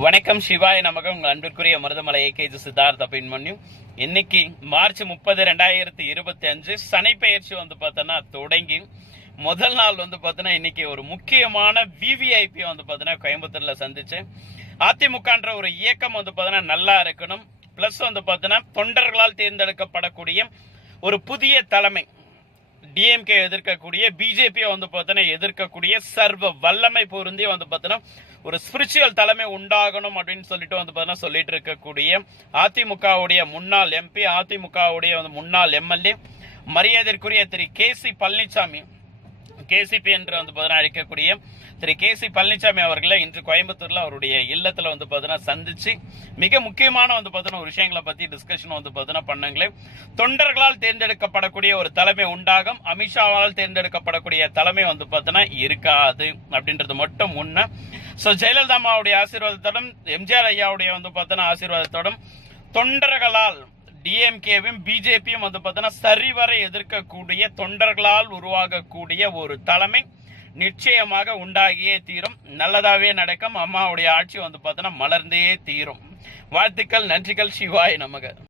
வணக்கம். சிவாய நமக. உங்கள் அன்பிற்குரிய மருதமலை ஏகேஜி சித்தார்த்த பின்மன்யும். இன்னைக்கு மார்ச் 30, 2025 சனி பெயர்ச்சி பார்த்தோன்னா தொடங்கி முதல் நாள் பார்த்தோன்னா இன்னைக்கு ஒரு முக்கியமான விவிஐபி பார்த்தோன்னா கோயம்புத்தூர்ல சந்திச்சேன். அதிமுகன்ற ஒரு இயக்கம் பார்த்தோன்னா நல்லா இருக்கணும். பிளஸ் பார்த்தோன்னா தொண்டர்களால் தேர்ந்தெடுக்கப்படக்கூடிய ஒரு புதிய தலைமை, டிஎம்கே எதிர்க்கக்கூடிய, பிஜேபி பார்த்தோன்னா எதிர்க்கக்கூடிய சர்வ வல்லமை பொருந்தி பார்த்தோன்னா ஒரு ஸ்பிரிச்சுவல் தலைமை உண்டாகணும் அப்படின்னு சொல்லிட்டு பார்த்தோன்னா சொல்லிட்டு இருக்கக்கூடிய அதிமுகவுடைய முன்னாள் எம்பி, அதிமுகவுடைய முன்னாள் எம்எல்ஏ, மரியாதைக்குரிய திரு கேசி பழனிசாமி, கேசிபி என்று பார்த்தோன்னா அழைக்கக்கூடிய திரு கேசி பழனிசாமி அவர்களை இன்று கோயம்புத்தூர்ல அவருடைய இல்லத்துல பார்த்தோன்னா சந்திச்சு மிக முக்கியமான பார்த்தோன்னா ஒரு விஷயங்களை பத்தி டிஸ்கஷன் பார்த்தோன்னா பண்ணங்களே. தொண்டர்களால் தேர்ந்தெடுக்கப்படக்கூடிய ஒரு தலைமை உண்டாகும், அமித்ஷாவால் தேர்ந்தெடுக்கப்படக்கூடிய தலைமை பார்த்தோன்னா இருக்காது அப்படின்றது மட்டும் உண்மை. ஸோ ஜெயலலிதா அம்மாவுடைய ஆசீர்வாதத்தோடும், எம்ஜிஆர் ஐயாவுடைய பார்த்தோன்னா ஆசீர்வாதத்தோடும், தொண்டர்களால் டிஎம்கேவும் பிஜேபியும் பார்த்தோன்னா சரிவரை எதிர்க்கக்கூடிய தொண்டர்களால் உருவாகக்கூடிய ஒரு தலைமை நிச்சயமாக உண்டாகியே தீரும். நல்லதாவே நடக்கும். அம்மாவுடைய ஆட்சி பார்த்தோன்னா மலர்ந்தே தீரும். வாழ்த்துக்கள், நன்றிகள். சிவாய நமக.